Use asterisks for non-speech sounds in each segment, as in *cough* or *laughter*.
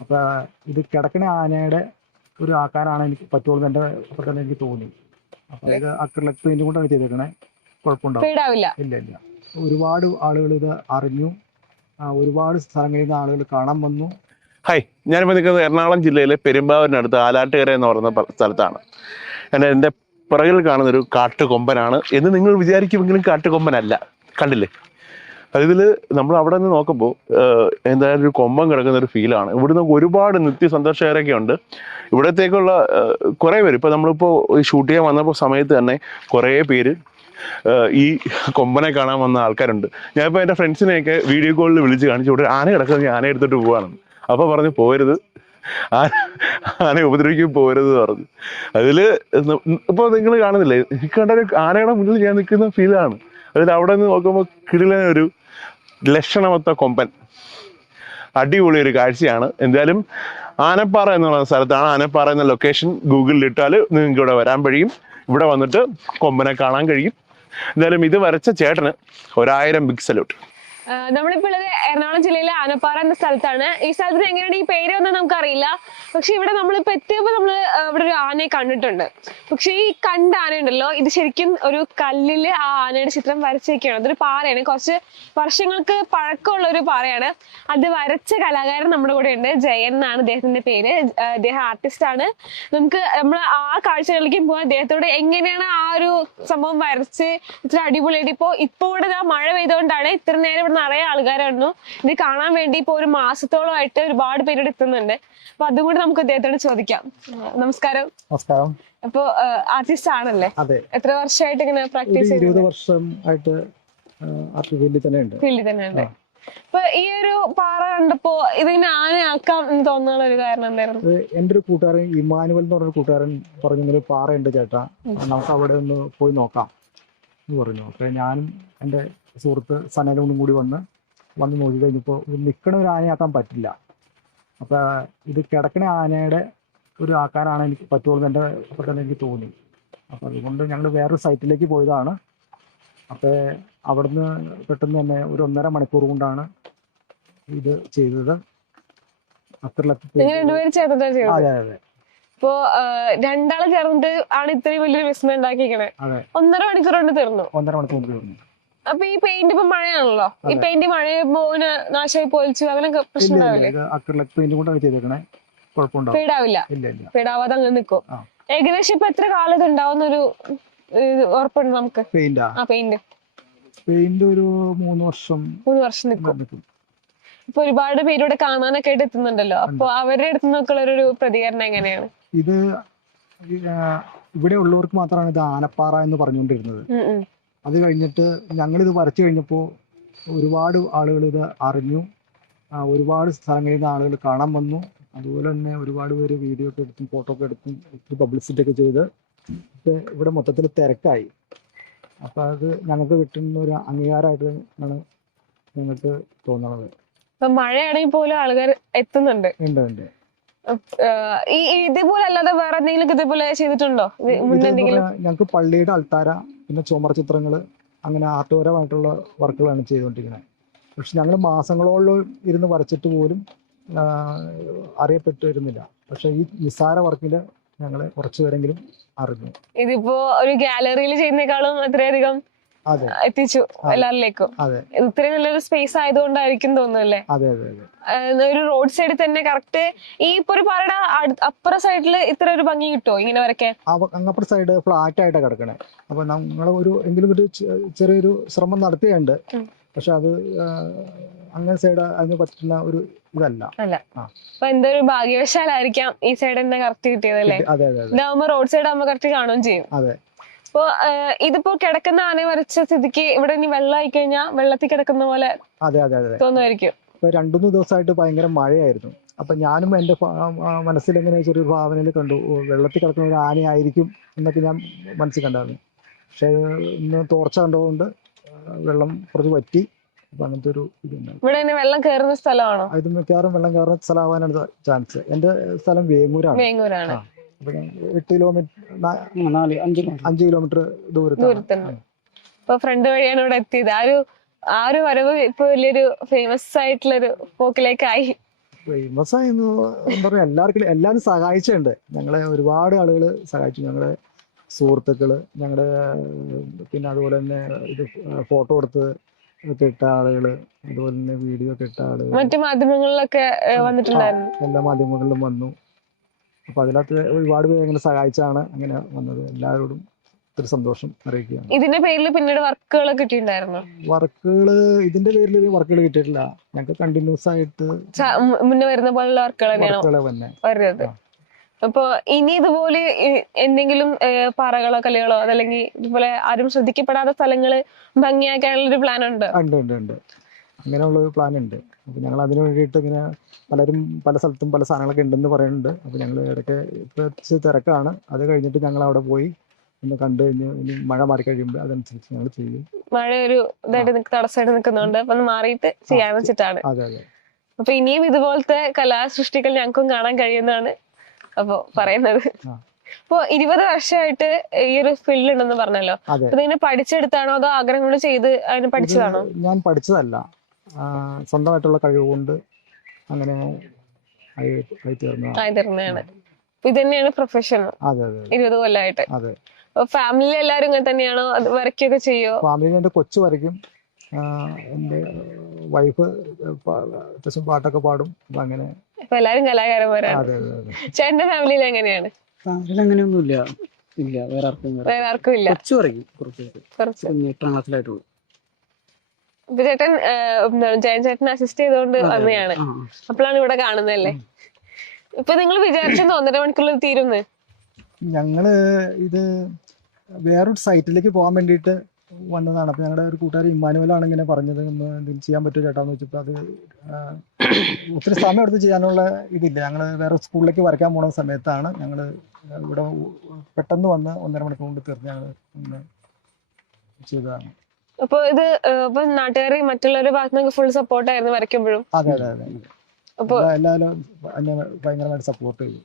അപ്പൊ ഇത് കിടക്കണ ആനയുടെ ഒരു ആക്കാനാണ് എനിക്ക് പറ്റുള്ളൂ എന്റെ ഇപ്പൊ തന്നെ എനിക്ക് തോന്നി. അപ്പൊ ഇത് അക്രലിക് പെയിന്റ് കൊണ്ടാണ് ചെയ്തേക്കണേ. കുഴപ്പമുണ്ടാവും. ഇല്ല ഇല്ല. ഒരുപാട് ആളുകൾ ഇത് അറിഞ്ഞു. ഒരുപാട് സ്ഥലങ്ങളിൽ നിന്ന് ആളുകൾ കാണാൻ വന്നു. ഹായ് ഞാനിപ്പോൾ നിൽക്കുന്നത് എറണാകുളം ജില്ലയിലെ പെരുമ്പാവൂരിനടുത്ത് ആലാട്ടുകര എന്ന് പറയുന്ന സ്ഥലത്താണ്. എന്റെ എന്റെ പിറകിൽ കാണുന്നൊരു കാട്ടുകൊമ്പനാണ്. എന്ന് നിങ്ങൾ വിചാരിക്കുമെങ്കിലും കാട്ടുകൊമ്പനല്ല. കണ്ടില്ലേ? അതിൽ നമ്മൾ അവിടെ നിന്ന് നോക്കുമ്പോൾ എന്തായാലും ഒരു കൊമ്പം കിടക്കുന്ന ഒരു ഫീലാണ് ഇവിടുന്ന് ഒരുപാട് നിത്യ സന്ദർശകരൊക്കെ ഉണ്ട്. ഇവിടത്തേക്കുള്ള കുറേ പേര് ഇപ്പോൾ നമ്മളിപ്പോൾ ഷൂട്ട് ചെയ്യാൻ വന്നപ്പോൾ സമയത്ത് തന്നെ കുറേ പേര് ഈ കൊമ്പനെ കാണാൻ വന്ന ആൾക്കാരുണ്ട്. ഞാനിപ്പോൾ എന്റെ ഫ്രണ്ട്സിനെയൊക്കെ വീഡിയോ കോളിൽ വിളിച്ച് കാണിച്ചു ഇവിടെ ആന കിടക്കുന്നത് ഞാൻ ആന എടുത്തിട്ട് പോവാണെന്ന് അപ്പോൾ പറഞ്ഞു പോരുത്. ആന ആനയെ ഉപദ്രവിക്കും പോരുത് പറഞ്ഞു. അതിൽ ഇപ്പോൾ നിങ്ങൾ കാണുന്നില്ലേ? എനിക്ക് കണ്ട ആനയുടെ മുന്നിൽ ഞാൻ നിൽക്കുന്ന ഫീലാണ് അതിൽ അവിടെ നിന്ന് നോക്കുമ്പോൾ കിടിലൻ ഒരു ലക്ഷണമൊത്ത കൊമ്പൻ. അടിപൊളി ഒരു കാഴ്ചയാണ്. എന്തായാലും ആനപ്പാറ എന്നുള്ള സ്ഥലത്താണ് ആനപ്പാറ എന്ന ലൊക്കേഷൻ ഗൂഗിളിൽ ഇട്ടാൽ നിങ്ങൾക്ക് ഇവിടെ വരാൻ കഴിയും. ഇവിടെ വന്നിട്ട് കൊമ്പനെ കാണാൻ കഴിയും. എന്തായാലും ഇത് വരച്ച ചേട്ടന് ഒരായിരം ബിഗ് സല്യൂട്ട് നമ്മളിപ്പോ ഉള്ളത് എറണാകുളം ജില്ലയിലെ ആനപ്പാറ എന്ന സ്ഥലത്താണ്. ഈ സ്ഥലത്തിന് എങ്ങനെയാണ് ഈ പേര് വന്നത് നമുക്കറിയില്ല. പക്ഷെ ഇവിടെ നമ്മളിപ്പോ എത്തിയപ്പോ നമ്മൾ ആ, ഇവിടെ ഒരു ആനയെ കണ്ടിട്ടുണ്ട്. പക്ഷെ ഈ കണ്ട ആന ഉണ്ടല്ലോ ഇത് ശരിക്കും ഒരു കല്ലിൽ ആ ആനയുടെ ചിത്രം വരച്ചേക്കാണ്. അതൊരു പാറയാണ്. കുറച്ച് വർഷങ്ങൾക്ക് പഴക്കമുള്ള ഒരു പാറയാണ്. അത് വരച്ച കലാകാരൻ നമ്മുടെ കൂടെ ഉണ്ട്. ജയൻ എന്നാണ് അദ്ദേഹത്തിന്റെ പേര്. അദ്ദേഹം ആർട്ടിസ്റ്റ് ആണ്. നമുക്ക് നമ്മൾ ആ കാഴ്ചകളിലേക്ക് പോകാൻ അദ്ദേഹത്തോട് എങ്ങനെയാണ് ആ ഒരു സംഭവം വരച്ച് ഇത്ര അടിപൊളിയായിട്ട് ഇപ്പോ ഇപ്പൊ ഇവിടെ മഴ പെയ്തുകൊണ്ടാണ് ഇത്ര നേരം ഇവിടെ നിറയെ ആൾക്കാരായിരുന്നു. ഇത് കാണാൻ വേണ്ടി ഇപ്പൊ ഒരു മാസത്തോളമായിട്ട് ഒരുപാട് പേര് ഇവിടെ എത്തുന്നുണ്ട്. അപ്പൊ അതും കൂടി നമുക്ക് അദ്ദേഹത്തോട് ചോദിക്കാം. നമസ്കാരം. നമസ്കാരം. അപ്പൊ ആർട്ടിസ്റ്റ് ആണല്ലേ? എത്ര വർഷമായിട്ട് ഇങ്ങനെ പ്രാക്ടീസ് ഇരുപത് വർഷം ആയിട്ട് ഫീൽഡിൽ തന്നെ ഉണ്ട്. ഫീൽഡിൽ തന്നെ ഉണ്ട്. അപ്പൊ ഈ ഒരു പാറ കണ്ടപ്പോ ഇതിങ്ങനെ ആനയാക്കാം എന്ന് തോന്നുന്ന ഒരു കാരണം എന്തായിരുന്നു? എന്റെ ഒരു കൂട്ടുകാരൻ ഇമാനുവൽ എന്ന് പറഞ്ഞ കൂട്ടുകാരൻ പറഞ്ഞു ഇങ്ങനെ പാറയുണ്ട് ചേട്ടാ. നമുക്ക് അവിടെ ഒന്ന് പോയി നോക്കാം. എന്ന് പറഞ്ഞു. അപ്പൊ ഞാനും എന്റെ സുഹൃത്ത് സനലും കൂടി വന്ന് വന്ന് നോക്കി കഴിഞ്ഞപ്പോൾ നിൽക്കണ ഒരു ആനയാക്കാൻ പറ്റില്ല. അപ്പൊ ഇത് കിടക്കണ ആനയുടെ ഒരു ആക്കാനാണ് എനിക്ക് പറ്റുള്ളൂ എന്റെ പെട്ടെന്ന് എനിക്ക് തോന്നി. അപ്പൊ അതുകൊണ്ട് ഞങ്ങൾ വേറൊരു സൈറ്റിലേക്ക് പോയതാണ്. അപ്പൊ അവിടുന്ന് പെട്ടെന്ന് തന്നെ ഒരു ഒന്നര മണിക്കൂർ കൊണ്ടാണ് ഇത് ചെയ്തത്. അതെ അതെ. ഇപ്പൊ രണ്ടാൾ ചേർന്നിട്ട് ആണ് ഇത്രയും വലിയൊരു വിസ്മയം ഉണ്ടാക്കിയിരിക്കണേ? ഒന്നര മണിക്കൂർ കൊണ്ട് തീർന്നു. ഒന്നര മണിക്കൂർ തീർന്നു. അപ്പൊ ഈ പെയിന്റ് ഇപ്പൊ മഴയാണല്ലോ. ഈ. പെയിന്റ് മഴയുമ്പോ നാശമായി പോലിച്ചു അങ്ങനെ പ്രശ്നം ഉണ്ടാവില്ലേ? അക്രലിക് പെയിന്റ് കൊണ്ടാണ് ചെയ്തേക്കണേ. അങ്ങനെ നിക്കും. ഏകദേശം ഇപ്പൊ എത്ര കാലത്ത് ഉണ്ടാവുന്ന ഒരു ഉറപ്പുണ്ട് നമുക്ക്? ആ? പെയിന്റ് പെയിന്റ് ഒരു മൂന്ന് വർഷം മൂന്ന് വർഷം നിൽക്കും ഇപ്പൊ ഒരുപാട് പേരിവിടെ കാണാനൊക്കെ ആയിട്ട് എത്തുന്നുണ്ടല്ലോ. അപ്പൊ അവരുടെ അടുത്ത് നിന്നൊക്കെയുള്ള ഒരു പ്രതികരണം എങ്ങനെയാണ്? ഇത് ഇവിടെ ഉള്ളവർക്ക് മാത്രമാണ് ഇത് ആനപ്പാറ എന്ന് പറഞ്ഞുകൊണ്ടിരുന്നത്. അത് കഴിഞ്ഞിട്ട് ഞങ്ങളിത് വരച്ചു കഴിഞ്ഞപ്പോൾ ഒരുപാട് ആളുകൾ ഇത് അറിഞ്ഞു. ഒരുപാട് സ്ഥലങ്ങളിൽ നിന്ന് ആളുകൾ കാണാൻ വന്നു. അതുപോലെ തന്നെ ഒരുപാട് പേര് വീഡിയോ ഒക്കെ എടുത്തും ഫോട്ടോ ഒക്കെ എടുത്തും ഒത്തിരി പബ്ലിസിറ്റി ഒക്കെ ചെയ്ത് ഇപ്പൊ ഇവിടെ മൊത്തത്തിൽ തിരക്കായി. അപ്പൊ അത് ഞങ്ങൾക്ക് കിട്ടുന്ന ഒരു അംഗീകാരമായിട്ട് ആണ് ഞങ്ങൾക്ക് തോന്നുന്നത്. ഇപ്പൊ മഴയാണെങ്കിൽ പോലും ആൾക്കാർ എത്തുന്നുണ്ട്. ഉണ്ട് ഉണ്ട്. ഈ ഇതേപോലെ അല്ലാതെ വേറെ എന്തെങ്കിലും ഇതേപോലെ ചെയ്തിട്ടുണ്ടോ? ഞങ്ങൾക്ക് പള്ളിയുടെ അൾത്താര പിന്നെ ചുമർ ചിത്രങ്ങൾ അങ്ങനെ ആർട്ടുപരമായിട്ടുള്ള വർക്കുകളാണ് ചെയ്തുകൊണ്ടിരിക്കുന്നത്. പക്ഷെ ഞങ്ങൾ മാസങ്ങളോളം ഇരുന്ന് വരച്ചിട്ട് പോലും അറിയപ്പെട്ടു വരുന്നില്ല പക്ഷെ ഈ നിസ്സാര വർക്കിൽ ഞങ്ങൾ കുറച്ചുപേരെങ്കിലും അറിഞ്ഞു. ഇതിപ്പോ ഒരു ഗാലറിയിൽ ചെയ്യുന്നേക്കാളും അത്രയധികം അതെ എത്തിച്ചു എല്ലാവരിലേക്കും ഇത്രയും നല്ലൊരു സ്പേസ് ആയതുകൊണ്ടായിരിക്കും തോന്നുന്നല്ലേ ഒരു റോഡ് സൈഡിൽ തന്നെ കറക്റ്റ് ഈ ഇപ്പൊ ഒരു പാറയുടെ അപ്പുറ സൈഡിൽ ഇത്ര ഒരു ഭംഗി കിട്ടുമോ ഇങ്ങനെ വരയ്ക്കാൻ? അങ്ങപ്പുറ സൈഡ് ഫ്ലാറ്റ് ആയിട്ടാണ് കിടക്കണേ. അപ്പൊ നമ്മൾ ഒരു എങ്കിലും ഒരു ചെറിയൊരു ശ്രമം നടത്തിയുണ്ട് പക്ഷെ അത് അങ്ങനെ സൈഡ് അതിന് പറ്റുന്ന ഒരു ഇതല്ല. അല്ല. ആ. അപ്പൊ എന്തോ ഒരു ഭാഗ്യവശാലായിരിക്കാം ഈ സൈഡ് തന്നെ കറക്റ്റ് കിട്ടിയതല്ലേ അതെ അതെ അതെ. റോഡ് സൈഡ് ആവുമ്പോ കറക്റ്റ് കാണുകയും ചെയ്യും. അതെ. അപ്പൊ ആഹ് ഇതിപ്പോ കിടക്കുന്ന ആനയെ വരച്ച സ്ഥിതിക്ക് ഇവിടെ ഇനി വെള്ളം ആയി കഴിഞ്ഞാൽ വെള്ളത്തിൽ കിടക്കുന്ന പോലെ അതെ അതെ അതെ. തോന്നുമായിരിക്കും. ഇപ്പൊ രണ്ടുമൂന്ന് ദിവസമായിട്ട് ഭയങ്കര മഴയായിരുന്നു. അപ്പൊ ഞാനും എന്റെ മനസ്സിൽ എങ്ങനെ ചെറിയൊരു ഭാവനയിൽ കണ്ടു വെള്ളത്തിൽ കിടക്കുന്ന ഒരു ആനയായിരിക്കും എന്നൊക്കെ ഞാൻ മനസ്സിൽ കണ്ടായിരുന്നു. പക്ഷെ ഇന്ന് തോർച്ച കണ്ടതുകൊണ്ട് വെള്ളം കുറച്ച് പറ്റി അപ്പൊ അങ്ങനത്തെ ഒരു ഇവിടെ വെള്ളം കയറുന്ന സ്ഥലമാണോ? ഇത് മിക്കവാറും വെള്ളം കയറുന്ന സ്ഥലമാവാനാണ് ചാൻസ്. എന്റെ സ്ഥലം വേങ്ങൂരാണ്. വേങ്ങൂരാണ്. എട്ട് കിലോമീറ്റർ നാല് അഞ്ച് അഞ്ച് കിലോമീറ്റർ ദൂരത്താണ്. ഇപ്പൊ ഫ്രണ്ട് വഴിയാണ് ഇവിടെ എത്തിയത്. ആ ഒരു ആ ഒരു വരവ് ഇപ്പൊ വലിയൊരു ഫേമസ് ആയിട്ടുള്ള ഒരു പോക്കിലേക്കായി. ഫേമസ് ആയെന്ന് എന്താ പറയാ എല്ലാവർക്കും എല്ലാവരും സഹായിച്ചിട്ടുണ്ട്. ഞങ്ങളെ ഒരുപാട് ആളുകൾ സഹായിച്ചു. ഞങ്ങളെ സുഹൃത്തുക്കൾ ഞങ്ങളുടെ പിന്നെ അതുപോലെ തന്നെ ഇത് ഫോട്ടോ എടുത്ത് ഒക്കെ ഇട്ട ആളുകൾ അതുപോലെ തന്നെ വീഡിയോ ഒക്കെ ഇട്ട ആളുകൾ മറ്റു മാധ്യമങ്ങളിലൊക്കെ വന്നിട്ടുണ്ടായിരുന്നു. എല്ലാ മാധ്യമങ്ങളിലും വന്നു. അപ്പൊ അതിനകത്ത് ഒരുപാട് പേര് അങ്ങനെ സഹായിച്ചാണ് അങ്ങനെ വന്നത്. എല്ലാവരോടും ഒത്തിരി സന്തോഷം അറിയിക്കുകയാണ്. ഇതിന്റെ പേരിൽ പിന്നീട് വർക്കുകൾ കിട്ടിയിട്ടുണ്ടായിരുന്നു? വർക്കുകൾ ഇതിന്റെ പേരിൽ വർക്കുകൾ കിട്ടിയിട്ടില്ല. ഞങ്ങൾക്ക് കണ്ടിന്യൂസ് ആയിട്ട് മുന്നേ വരുന്ന പോലുള്ള വർക്കുകൾ തന്നെയാണ് വർക്കുകൾ തന്നെ വരുന്നത്? അപ്പൊ ഇനി ഇതുപോലെ എന്തെങ്കിലും പാറകളോ കല്ലുകളോ അതല്ലെങ്കിൽ ഇതുപോലെ ആരും ശ്രദ്ധിക്കപ്പെടാത്ത സ്ഥലങ്ങൾ ഭംഗിയാക്കാനുള്ള ഒരു പ്ലാൻ ഉണ്ട് ഉണ്ട് ഉണ്ട്. അങ്ങനെയുള്ള ഒരു പ്ലാൻ ഉണ്ട്. അപ്പോൾ ഞങ്ങൾ അതിന് വേണ്ടിയിട്ട് ഇങ്ങനെ പലരും പല സ്ഥലത്തും പല സാധനങ്ങളൊക്കെ ഉണ്ടെന്ന് പറയുന്നുണ്ട്. അപ്പോൾ ഞങ്ങൾ ഇടയ്ക്ക് ഇപ്പൊ തിരക്കാണ്. അത് കഴിഞ്ഞിട്ട് ഞങ്ങൾ അവിടെ പോയി ഒന്ന് കണ്ടു കഴിഞ്ഞ് ഇനി മഴ മാറി കഴിയുമ്പോൾ അതനുസരിച്ച് ഞങ്ങൾ ചെയ്യും. മഴ ഒരു ഇതായിട്ട് തടസ്സമായിട്ട് നിൽക്കുന്നുണ്ട് അപ്പൊ മാറിയിട്ട് ചെയ്യാൻ വെച്ചിട്ടാണ്. അതെ അതെ. അപ്പൊ ഇനിയും ഇതുപോലത്തെ കലാസൃഷ്ടികൾ ഞങ്ങൾക്കും കാണാൻ കഴിയുന്നതാണ് അപ്പൊ പറയുന്നത്. അപ്പോ ഇരുപത് വർഷമായിട്ട് ഈ ഒരു ഫീൽഡ് ഉണ്ടെന്ന് പറഞ്ഞല്ലോ അപ്പൊ പഠിച്ചെടുത്താണോ അതോ ആഗ്രഹം കൊണ്ട് ചെയ്ത് അതിന് പഠിച്ചതാണോ? ഞാൻ പഠിച്ചതല്ല. സ്വന്തമായിട്ടുള്ള കഴിവ് കൊണ്ട് അങ്ങനെ ഇത് തന്നെയാണ് പ്രൊഫഷൻ ഇരുപത് കൊല്ലമായിട്ട് ഫാമിലി എല്ലാരും ഇങ്ങനെ തന്നെയാണോ? അത് വരയ്ക്കുകയൊക്കെ ചെയ്യോ? ഫാമിലി എന്റെ കൊച്ചു വരയ്ക്കും. എന്റെ വൈഫ് അത്യാവശ്യം പാട്ടൊക്കെ പാടും. അപ്പൊ അങ്ങനെ. എല്ലാരും കലാകാരന്മാരാണ്. ചേട്ടന്റെ ഫാമിലിയിൽ എങ്ങനെയാണ്? ഫാമിലി അങ്ങനെയൊന്നും ഇല്ല ഇല്ല വേറെ ആർക്കും വേറെ. ആർക്കും ഇല്ല. കൊച്ചു പറയും കുറച്ച് എട്ടാം ക്ലാസ്സിലായിട്ടുള്ളൂ ഇപ്പൊ ചേട്ടൻ ജയൻ ചേട്ടൻ അസിസ്റ്റ് ചെയ്തുകൊണ്ട് വന്നതാണ് ആ. അപ്പോഴാണ് ഇവിടെ കാണുന്നല്ലേ ഇപ്പൊ നിങ്ങൾ വിചാരിച്ചത് *clears throat* ഒന്നര മണിക്കൂറിൽ തീരും ഞങ്ങൾ ഇത് വേറൊരു സൈറ്റിലേക്ക് പോകാൻ വേണ്ടിയിട്ട് വന്നതാണ്. അപ്പൊ ഞങ്ങളുടെ ഒരു കൂട്ടുകാരൻ ഇമ്മാനുവലാണ് ഇങ്ങനെ പറഞ്ഞത്. എന്തെങ്കിലും ചെയ്യാൻ പറ്റുമോ ചേട്ടാന്ന് വെച്ചപ്പോൾ അത് ഒത്തിരി സമയം എടുത്ത് ചെയ്യാനുള്ള ഇതില്ല. ഞങ്ങൾ വേറെ സ്കൂളിലേക്ക് വരയ്ക്കാൻ പോണ സമയത്താണ് ഞങ്ങൾ ഇവിടെ പെട്ടെന്ന് വന്ന് ഒന്നര മണിക്കൂർ കൊണ്ട് തീർന്ന് ഞങ്ങൾ ചെയ്തതാണ്. അപ്പൊ ഇത് ഇപ്പൊ നാട്ടുകാർ മറ്റുള്ളവരുടെ ഭാഗത്തുനിന്നൊക്കെ ഫുൾ സപ്പോർട്ട് ആയിരുന്നു വരയ്ക്കുമ്പോഴും. അതെ അതെ അതെ. അപ്പൊ എല്ലാവരും എന്നെ ഭയങ്കരമായിട്ട് സപ്പോർട്ട് ചെയ്തു.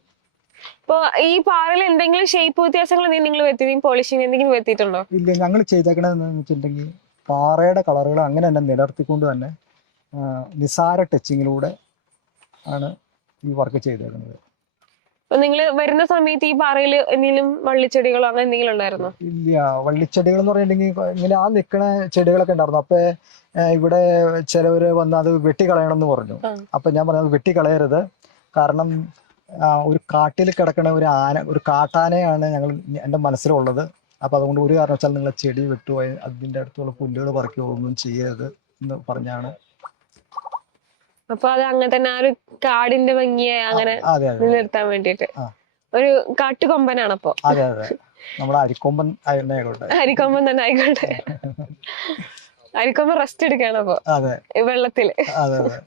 ഈ പാറയിൽ എന്തെങ്കിലും ഷേപ്പ് വ്യത്യാസങ്ങൾ നിങ്ങൾ വരുത്തി പോളിഷിങ് എന്തെങ്കിലും വരുത്തിയിട്ടുണ്ടോ? ഇല്ല ഞങ്ങൾ ചെയ്തേക്കണെന്ന് വെച്ചിട്ടുണ്ടെങ്കിൽ പാറയുടെ കളറുകൾ അങ്ങനെ തന്നെ നിലർത്തിക്കൊണ്ട് തന്നെ നിസാര ടച്ചിങ്ങിലൂടെ ആണ് ഈ വർക്ക് ചെയ്തേക്കുന്നത്. അപ്പൊ നിങ്ങൾ വരുന്ന സമയത്ത് ഈ പാറയിൽ എന്തെങ്കിലും വള്ളിച്ചെടികളോ അങ്ങനെ എന്തെങ്കിലും ഉണ്ടായിരുന്നോ? ഇല്ല. വള്ളിച്ചെടികൾ എന്ന് പറഞ്ഞിട്ടുണ്ടെങ്കിൽ ഇങ്ങനെ ആ നിക്കണ ചെടികളൊക്കെ ഉണ്ടായിരുന്നു. അപ്പൊ ഇവിടെ ചിലവര് വന്ന് അത് വെട്ടിക്കളയണം എന്ന് പറഞ്ഞു. അപ്പൊ ഞാൻ പറഞ്ഞത് വെട്ടിക്കളയരുത്. കാരണം ഒരു കാട്ടിൽ കിടക്കുന്ന ഒരു ആന ഒരു കാട്ടാനയാണ് ഞങ്ങൾ എന്റെ മനസ്സിലുള്ളത്. അപ്പൊ അതുകൊണ്ട് ഒരു കാരണവശാലും നിങ്ങൾ ചെടി വെട്ടുകയോ അതിന്റെ അടുത്തുള്ള പുല്ലുകൾ പറിക്കുകയോ ഒന്നും ചെയ്യരുത് എന്ന് പറഞ്ഞാണ് അപ്പൊ അത് അങ്ങനെ തന്നെ ആ ഒരു കാടിന്റെ ഭംഗിയെ അങ്ങനെ നിലനിർത്താൻ വേണ്ടിയിട്ട്. ഒരു കാട്ടുകൊമ്പനാണ് അപ്പൊ. അതെ അതെ നമ്മുടെ അരിക്കൊമ്പൻ തന്നെ ആയിക്കോട്ടെ. അരിക്കൊമ്പൻ തന്നെ ആയിക്കോട്ടെ. അരിക്കൊമ്പൻ റെസ്റ്റ് എടുക്കാണ് അപ്പൊ. അതെ. ഈ വെള്ളത്തിൽ അതെ അതെ.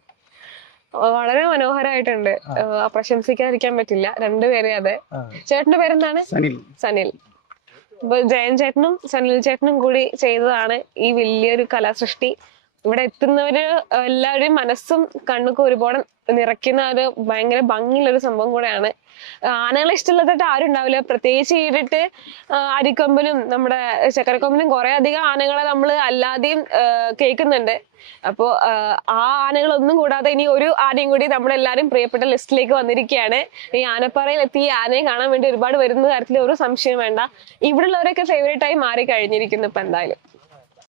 വളരെ മനോഹരമായിട്ടുണ്ട് ഏഹ് പ്രശംസിക്കാതിരിക്കാൻ പറ്റില്ല. രണ്ടുപേരെ അതെ. ചേട്ടന്റെ പേരെന്താണ്? സനിൽ. സനിൽ. അപ്പൊ ജയൻ ചേട്ടനും സനിൽ ചേട്ടനും കൂടി ചെയ്തതാണ് ഈ വലിയൊരു കലാസൃഷ്ടി. ഇവിടെ എത്തുന്നവര് എല്ലാവരുടെയും മനസ്സും കണ്ണൊക്കെ ഒരുപാട് നിറയ്ക്കുന്ന ഒരു ഭയങ്കര ഭംഗിയുള്ള ഒരു സംഭവം കൂടെയാണ്. ആനകളെ ഇഷ്ടമില്ലാത്തിട്ട് ആരും ഉണ്ടാവില്ല. പ്രത്യേകിച്ച് ഈടിട്ട് അരിക്കൊമ്പനും നമ്മുടെ ചക്കരക്കൊമ്പനും കുറെ അധികം ആനകളെ നമ്മൾ അല്ലാതെയും കേൾക്കുന്നുണ്ട്. അപ്പോ ആ, ആ ആനകളൊന്നും കൂടാതെ ഇനി ഒരു ആനയും കൂടി നമ്മളെല്ലാരും പ്രിയപ്പെട്ട ലിസ്റ്റിലേക്ക് വന്നിരിക്കുകയാണ്. ഈ ആനപ്പാറയിൽ എത്തി ഈ ആനയെ കാണാൻ വേണ്ടി ഒരുപാട് വരുന്ന കാര്യത്തിൽ ഒരു സംശയം വേണ്ട. ഇവിടെയുള്ളവരൊക്കെ ഫേവറേറ്റ് ആയി മാറി കഴിഞ്ഞിരിക്കുന്നു ഇപ്പൊ എന്തായാലും.